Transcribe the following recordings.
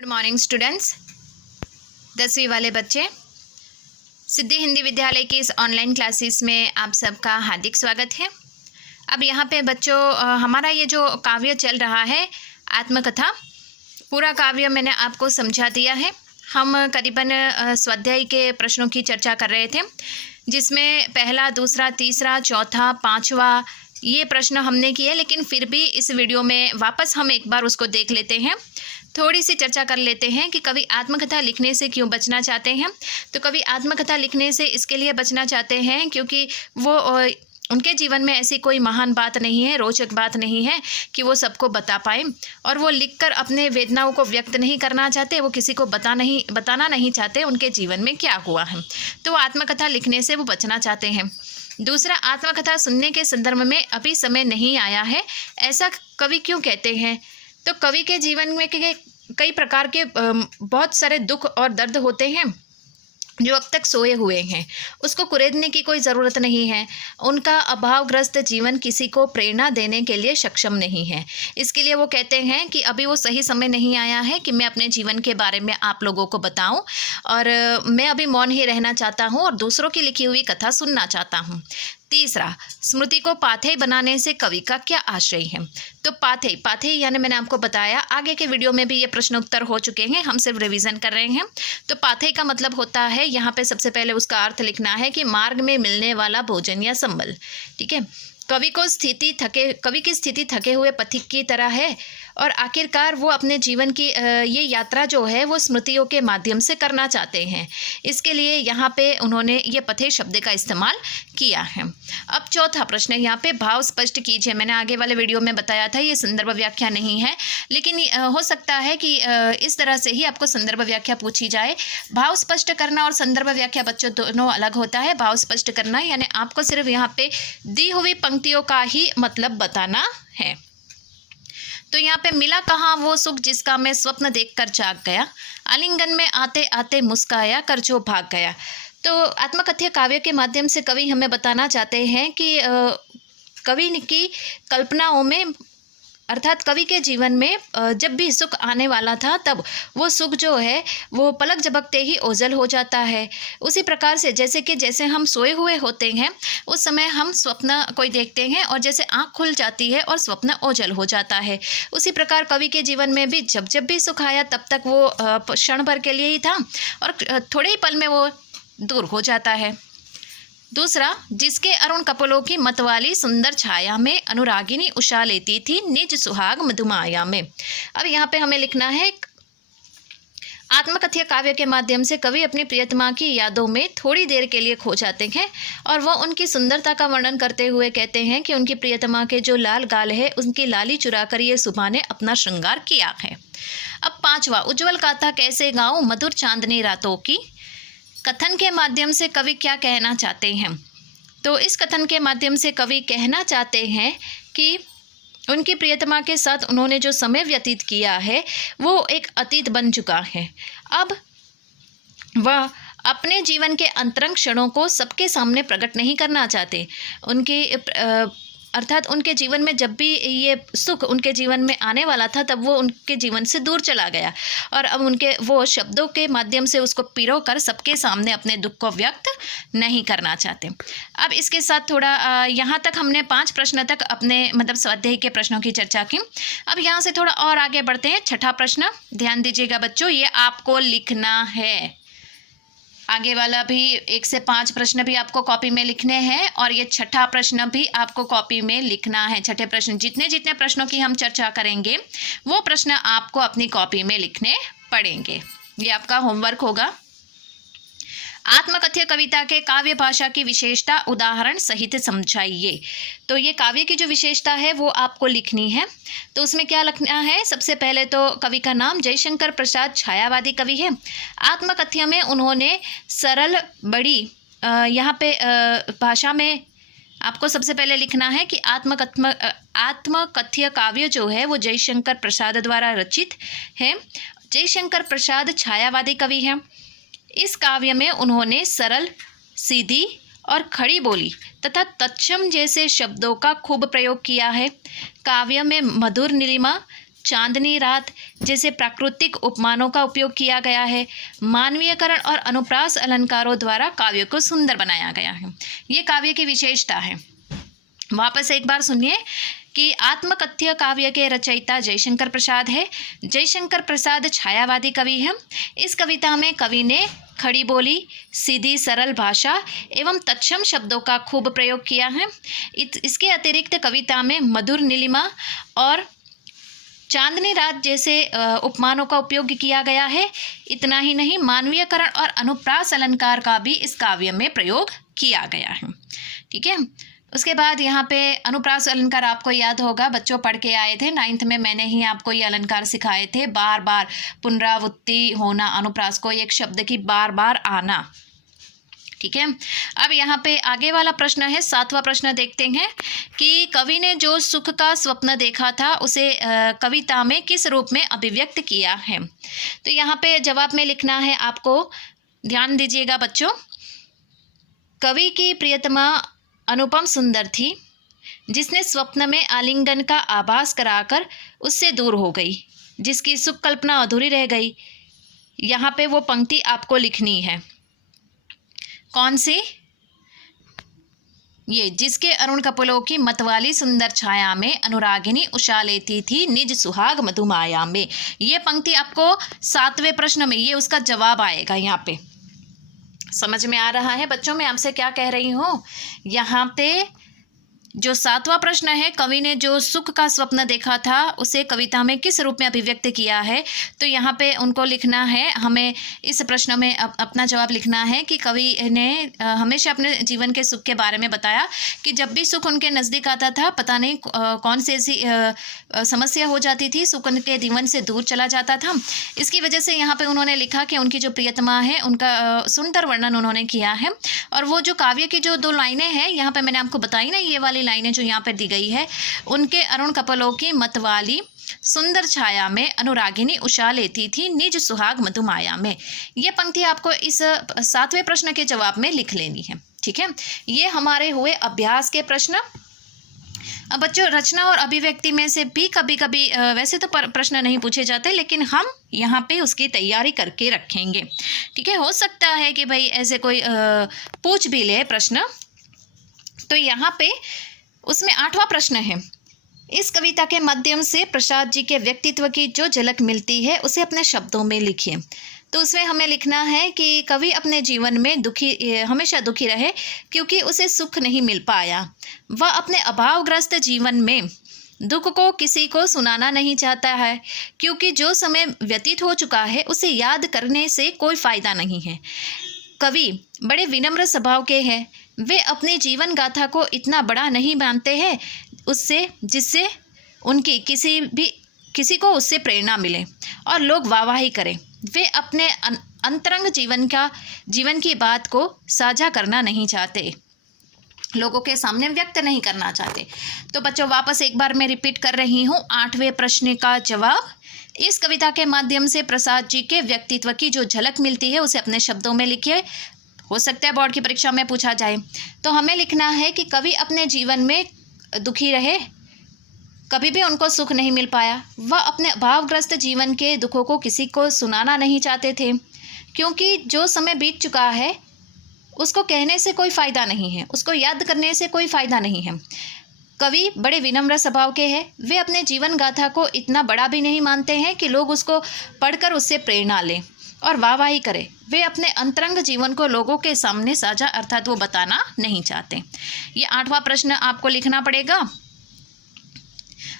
Good morning students. 10वीं वाले बच्चे, सिद्धि हिंदी विद्यालय की इस ऑनलाइन क्लासेस में आप सबका हार्दिक स्वागत है। अब यहाँ पे बच्चों हमारा ये जो काव्य चल रहा है आत्मकथा, पूरा काव्य मैंने आपको समझा दिया है। हम करीबन स्वाध्याय के प्रश्नों की चर्चा कर रहे थे, जिसमें पहला, दूसरा, तीसरा, चौथा, पाँचवा ये प्रश्न हमने किए, लेकिन फिर भी इस वीडियो में वापस हम एक बार उसको देख लेते हैं। थोड़ी सी चर्चा कर लेते हैं कि कवि आत्मकथा लिखने से क्यों बचना चाहते हैं। तो कवि आत्मकथा लिखने से इसके लिए बचना चाहते हैं क्योंकि वो उनके जीवन में ऐसी कोई महान बात नहीं है, रोचक बात नहीं है कि वो सबको बता पाए, और वो लिखकर अपने वेदनाओं को व्यक्त नहीं करना चाहते, वो किसी को बताना नहीं चाहते उनके जीवन में क्या हुआ है। तो वो आत्मकथा लिखने से वो बचना चाहते हैं। दूसरा, आत्मकथा सुनने के संदर्भ में अभी समय नहीं आया है, ऐसा कवि क्यों कहते हैं। तो कवि के जीवन में कई प्रकार के बहुत सारे दुख और दर्द होते हैं जो अब तक सोए हुए हैं, उसको कुरेदने की कोई ज़रूरत नहीं है। उनका अभावग्रस्त जीवन किसी को प्रेरणा देने के लिए सक्षम नहीं है। इसके लिए वो कहते हैं कि अभी वो सही समय नहीं आया है कि मैं अपने जीवन के बारे में आप लोगों को बताऊं, और मैं अभी मौन ही रहना चाहता हूं और दूसरों की लिखी हुई कथा सुनना चाहता हूं। तीसरा, स्मृति को पाथेय बनाने से कवि का क्या आशय है। तो पाथेय यानी मैंने आपको बताया, आगे के वीडियो में भी ये प्रश्न उत्तर हो चुके हैं, हम सिर्फ रिवीजन कर रहे हैं। तो पाथेय का मतलब होता है, यहाँ पे सबसे पहले उसका अर्थ लिखना है कि मार्ग में मिलने वाला भोजन या संबल। ठीक है, कवि की स्थिति थके हुए पथिक की तरह है, और आखिरकार वो अपने जीवन की ये यात्रा जो है वो स्मृतियों के माध्यम से करना चाहते हैं। इसके लिए यहाँ पे उन्होंने ये पथेय शब्द का इस्तेमाल किया है। अब चौथा प्रश्न है, यहाँ पे भाव स्पष्ट कीजिए। मैंने आगे वाले वीडियो में बताया था ये संदर्भ व्याख्या नहीं है, लेकिन हो सकता है कि इस तरह से ही आपको संदर्भ व्याख्या पूछी जाए। भाव स्पष्ट करना और संदर्भ व्याख्या बच्चों दोनों अलग होता है। भाव स्पष्ट करना यानी आपको सिर्फ यहाँ पे दी हुई पंक्तियों का ही मतलब बताना है। तो यहाँ पे मिला कहाँ वो सुख जिसका मैं स्वप्न देखकर जाग गया, आलिंगन में आते आते मुस्काया कर जो भाग गया। तो आत्मकथ्य काव्य के माध्यम से कवि हमें बताना चाहते हैं कि कवि की कल्पनाओं में, अर्थात कवि के जीवन में जब भी सुख आने वाला था तब वो सुख जो है वो पलक झपकते ही ओझल हो जाता है। उसी प्रकार से जैसे हम सोए हुए होते हैं उस समय हम स्वप्न कोई देखते हैं, और जैसे आँख खुल जाती है और स्वप्न ओझल हो जाता है, उसी प्रकार कवि के जीवन में भी जब भी सुख आया तब तक वो क्षण भर के लिए ही था और थोड़े ही पल में वो दूर हो जाता है। दूसरा, जिसके अरुण कपोलों की मतवाली सुंदर छाया में अनुरागिनी उषा लेती थी निज सुहाग मधुमाया में। अब यहाँ पे हमें लिखना है, आत्मकथ्य काव्य के माध्यम से कवि अपनी प्रियतमा की यादों में थोड़ी देर के लिए खो जाते हैं, और वह उनकी सुंदरता का वर्णन करते हुए कहते हैं कि उनकी प्रियतमा के जो लाल गाल है उनकी लाली चुरा कर ये सुबह ने अपना श्रृंगार किया है। अब पांचवा, उज्ज्वल गाथा कैसे गाऊं मधुर चांदनी रातों की। कथन के माध्यम से कवि क्या कहना चाहते हैं। तो इस कथन के माध्यम से कवि कहना चाहते हैं कि उनकी प्रियतमा के साथ उन्होंने जो समय व्यतीत किया है वो एक अतीत बन चुका है। अब वह अपने जीवन के अंतरंग क्षणों को सबके सामने प्रकट नहीं करना चाहते। अर्थात उनके जीवन में जब भी ये सुख उनके जीवन में आने वाला था तब वो उनके जीवन से दूर चला गया, और अब वो शब्दों के माध्यम से उसको पिरो कर सबके सामने अपने दुख को व्यक्त नहीं करना चाहते। अब इसके साथ थोड़ा यहाँ तक हमने 5 प्रश्न तक अपने स्वाध्याय के प्रश्नों की चर्चा की। अब यहाँ से थोड़ा और आगे बढ़ते हैं। छठा प्रश्न, ध्यान दीजिएगा बच्चों, ये आपको लिखना है। आगे वाला भी 1 से 5 प्रश्न भी आपको कॉपी में लिखने हैं, और ये छठा प्रश्न भी आपको कॉपी में लिखना है। छठे प्रश्न, जितने प्रश्नों की हम चर्चा करेंगे वो प्रश्न आपको अपनी कॉपी में लिखने पड़ेंगे। ये आपका होमवर्क होगा। आत्मकथ्य कविता के काव्य भाषा की विशेषता उदाहरण सहित समझाइए। तो ये काव्य की जो विशेषता है वो आपको लिखनी है। तो उसमें क्या लिखना है, सबसे पहले तो कवि का नाम जयशंकर प्रसाद छायावादी कवि है। आत्मकथ्य में उन्होंने सरल बड़ी यहाँ पे भाषा में आपको सबसे पहले लिखना है कि आत्मकथ्य काव्य जो है वो जयशंकर प्रसाद द्वारा रचित है। जयशंकर प्रसाद छायावादी कवि हैं। इस काव्य में उन्होंने सरल, सीधी और खड़ी बोली तथा तत्सम जैसे शब्दों का खूब प्रयोग किया है। काव्य में मधुर नीलिमा, चांदनी रात जैसे प्राकृतिक उपमानों का उपयोग किया गया है। मानवीयकरण और अनुप्रास अलंकारों द्वारा काव्य को सुंदर बनाया गया है। ये काव्य की विशेषता है। वापस एक बार सुनिए कि आत्मकथ्य काव्य के रचयिता जयशंकर प्रसाद है। जयशंकर प्रसाद छायावादी कवि हैं। इस कविता में कवि ने खड़ी बोली, सीधी सरल भाषा एवं तत्सम शब्दों का खूब प्रयोग किया है। इसके अतिरिक्त कविता में मधुर नीलिमा और चांदनी रात जैसे उपमानों का उपयोग किया गया है। इतना ही नहीं, मानवीयकरण और अनुप्रास अलंकार का भी इस काव्य में प्रयोग किया गया है। ठीक है। उसके बाद यहाँ पे अनुप्रास अलंकार आपको याद होगा, बच्चों पढ़ के आए थे 9th में, मैंने ही आपको ये अलंकार सिखाए थे। बार बार पुनरावृत्ति होना, अनुप्रास को एक शब्द की बार बार आना। ठीक है। अब यहाँ पे आगे वाला प्रश्न है, 7वां प्रश्न देखते हैं कि कवि ने जो सुख का स्वप्न देखा था उसे कविता में किस रूप में अभिव्यक्त किया है। तो यहाँ पे जवाब में लिखना है आपको, ध्यान दीजिएगा बच्चों। कवि की प्रियतमा अनुपम सुंदर थी, जिसने स्वप्न में आलिंगन का आभास कराकर उससे दूर हो गई, जिसकी सुख कल्पना अधूरी रह गई। यहाँ पे वो पंक्ति आपको लिखनी है। कौन सी? ये, जिसके अरुण कपोलों की मतवाली सुंदर छाया में अनुरागिनी उषा लेती थी निज सुहाग मधुमाया में। ये पंक्ति आपको 7वें प्रश्न में, ये उसका जवाब आएगा। यहाँ पे समझ में आ रहा है बच्चों, मैं आपसे क्या कह रही हूँ? यहाँ पे जो 7वां प्रश्न है, कवि ने जो सुख का स्वप्न देखा था उसे कविता में किस रूप में अभिव्यक्त किया है। तो यहाँ पे उनको लिखना है, हमें इस प्रश्न में अपना जवाब लिखना है कि कवि ने हमेशा अपने जीवन के सुख के बारे में बताया कि जब भी सुख उनके नज़दीक आता था, पता नहीं कौन सी ऐसी समस्या हो जाती थी, सुख उनके जीवन से दूर चला जाता था। इसकी वजह से यहाँ पे उन्होंने लिखा कि उनकी जो प्रियतमा है उनका सुंदर वर्णन उन्होंने किया है। और वो जो काव्य की जो 2 लाइनें हैं यहाँ पे मैंने आपको बताई ना, ये वाली लाइनें जो यहाँ पर दी गई है, उनके अरुण कपोलों की मतवाली सुंदर छाया में अनुरागिनी उषा लेती थी निज सुहाग मधुमाया में। ये पंक्ति आपको इस 7वें प्रश्न के जवाब में लिख लेनी है। ठीक है। ये हमारे हुए अभ्यास के प्रश्न। अब बच्चों, रचना और अभिव्यक्ति में से भी कभी कभी वैसे तो प्रश्न नहीं पूछे जाते, लेकिन हम यहाँ पे उसकी तैयारी करके रखेंगे। ठीक है। हो सकता है कि भाई ऐसे कोई पूछ भी ले प्रश्न। तो यहाँ पे उसमें 8वां प्रश्न है, इस कविता के माध्यम से प्रसाद जी के व्यक्तित्व की जो झलक मिलती है उसे अपने शब्दों में लिखिए। तो उसमें हमें लिखना है कि कवि अपने जीवन में हमेशा दुखी रहे क्योंकि उसे सुख नहीं मिल पाया। वह अपने अभावग्रस्त जीवन में दुख को किसी को सुनाना नहीं चाहता है क्योंकि जो समय व्यतीत हो चुका है उसे याद करने से कोई फ़ायदा नहीं है। कवि बड़े विनम्र स्वभाव के हैं। वे अपनी जीवन गाथा को इतना बड़ा नहीं मानते हैं उससे जिससे उनकी किसी को उससे प्रेरणा मिले और लोग वाहवाही करें। वे अपने अंतरंग जीवन की बात को साझा करना नहीं चाहते, लोगों के सामने व्यक्त नहीं करना चाहते। तो बच्चों, वापस एक बार मैं रिपीट कर रही हूँ 8वें प्रश्न का जवाब। इस कविता के माध्यम से प्रसाद जी के व्यक्तित्व की जो झलक मिलती है उसे अपने शब्दों में लिखिए। हो सकता है बोर्ड की परीक्षा में पूछा जाए। तो हमें लिखना है कि कवि अपने जीवन में दुखी रहे, कभी भी उनको सुख नहीं मिल पाया। वह अपने भावग्रस्त जीवन के दुखों को किसी को सुनाना नहीं चाहते थे क्योंकि जो समय बीत चुका है उसको कहने से कोई फ़ायदा नहीं है, उसको याद करने से कोई फ़ायदा नहीं है। कवि बड़े विनम्र स्वभाव के हैं। वे अपने जीवन गाथा को इतना बड़ा भी नहीं मानते हैं कि लोग उसको पढ़कर उससे प्रेरणा लें और वाहवाही करें। वे अपने अंतरंग जीवन को लोगों के सामने साझा अर्थात वो बताना नहीं चाहते। ये 8वां प्रश्न आपको लिखना पड़ेगा।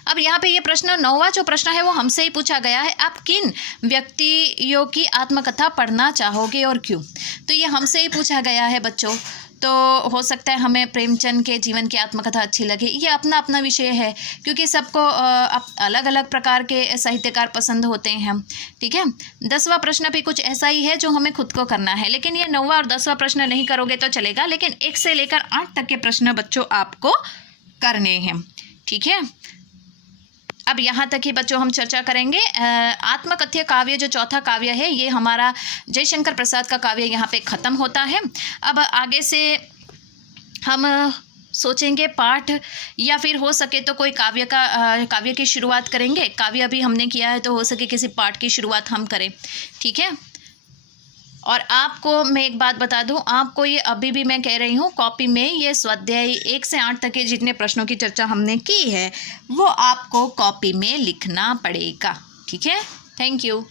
अब यहाँ पे ये प्रश्न 9वां जो प्रश्न है वो हमसे ही पूछा गया है, आप किन व्यक्तियों की आत्मकथा पढ़ना चाहोगे और क्यों। तो ये हमसे ही पूछा गया है बच्चों। तो हो सकता है हमें प्रेमचंद के जीवन की आत्मकथा अच्छी लगे। ये अपना अपना विषय है क्योंकि सबको अलग अलग प्रकार के साहित्यकार पसंद होते हैं। ठीक है। 10वां प्रश्न भी कुछ ऐसा ही है जो हमें खुद को करना है, लेकिन ये 9वां और 10वां प्रश्न नहीं करोगे तो चलेगा, लेकिन 1 से लेकर 8 तक के प्रश्न बच्चों आपको करने हैं। ठीक है। अब यहाँ तक ही बच्चों हम चर्चा करेंगे। आत्मकथ्य काव्य जो चौथा काव्य है ये हमारा जयशंकर प्रसाद का काव्य यहाँ पे ख़त्म होता है। अब आगे से हम सोचेंगे पाठ, या फिर हो सके तो कोई काव्य की शुरुआत करेंगे। काव्य अभी हमने किया है तो हो सके किसी पाठ की शुरुआत हम करें, ठीक है। और आपको मैं एक बात बता दूं, आपको ये अभी भी मैं कह रही हूँ, कॉपी में ये स्वाध्याय 1 से 8 तक के जितने प्रश्नों की चर्चा हमने की है वो आपको कॉपी में लिखना पड़ेगा, ठीक है। Thank you.